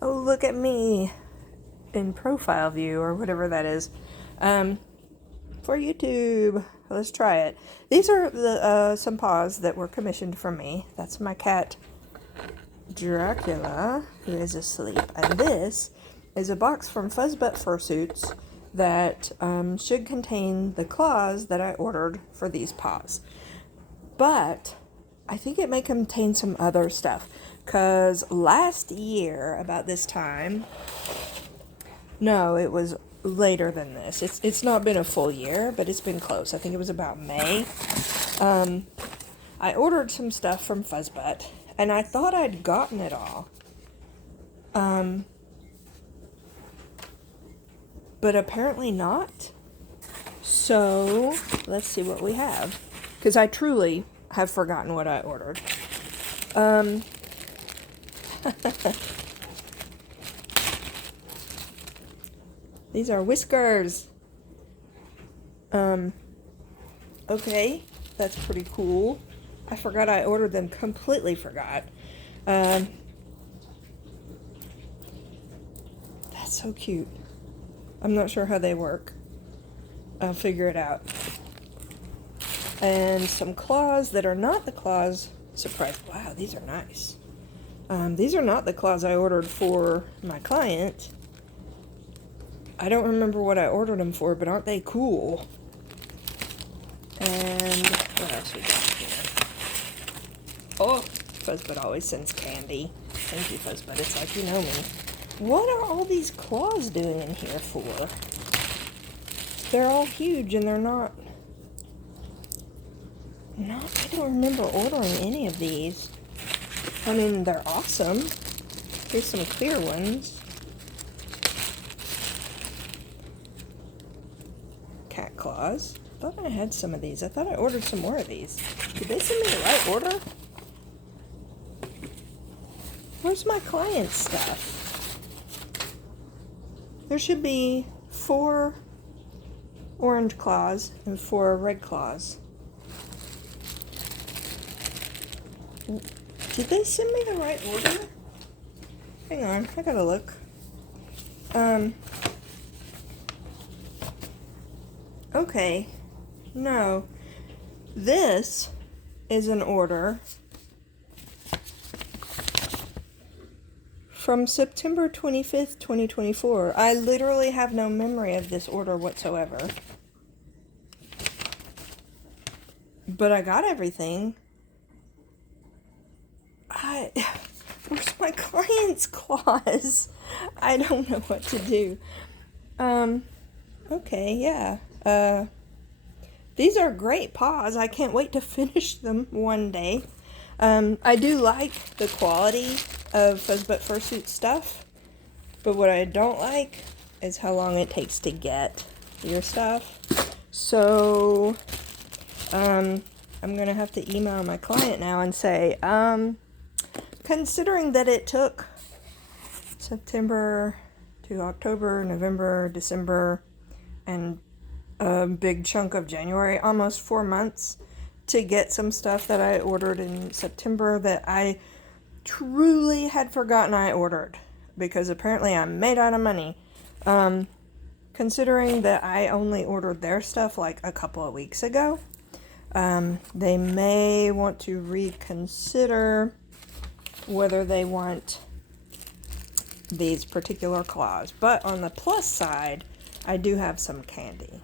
Oh, look at me in profile view or whatever that is. For YouTube. Let's try it. These are the some paws that were commissioned from me. That's my cat Dracula, who is asleep. And this is a box from Fuzzbutt Fursuits that should contain the claws that I ordered for these paws. But I think it may contain some other stuff. Because last year, about this time, no, it was later than this. It's not been a full year, but it's been close. I think it was about May. I ordered some stuff from Fuzzbutt, and I thought I'd gotten it all. But apparently not. So, let's see what we have. Because I truly have forgotten what I ordered. These are whiskers. Okay, that's pretty cool. I forgot I ordered them, completely forgot. That's so cute. I'm not sure how they work. I'll figure it out. And some claws that are not the claws. Surprise. Wow, these are nice. These are not the claws I ordered for my client. I don't remember what I ordered them for, but aren't they cool? And what else we got here? Oh, Fuzzbutt always sends candy. Thank you, Fuzzbutt. It's like you know me. What are all these claws doing in here for? They're all huge and they're not... I don't remember ordering any of these. I mean, they're awesome. Here's some clear ones. Cat claws. I thought I had some of these. I thought I ordered some more of these. Did they send me the right order? Where's my client's stuff? There should be 4 orange claws and 4 red claws. Did they send me the right order? Hang on, I gotta look. Okay. No. This is an order from September 25th, 2024. I literally have no memory of this order whatsoever. But I got everything. Where's my client's claws? I don't know what to do. Okay, yeah. These are great paws. I can't wait to finish them one day. I do like the quality of Fuzzbutt Fursuit stuff, but what I don't like is how long it takes to get your stuff. So, I'm gonna have to email my client now and say, considering that it took September to October, November, December, and a big chunk of January, almost 4 months, to get some stuff that I ordered in September that I truly had forgotten I ordered, because apparently I'm made out of money. Considering that I only ordered their stuff like a couple of weeks ago, they may want to reconsider whether they want these particular claws. But on the plus side, I do have some candy.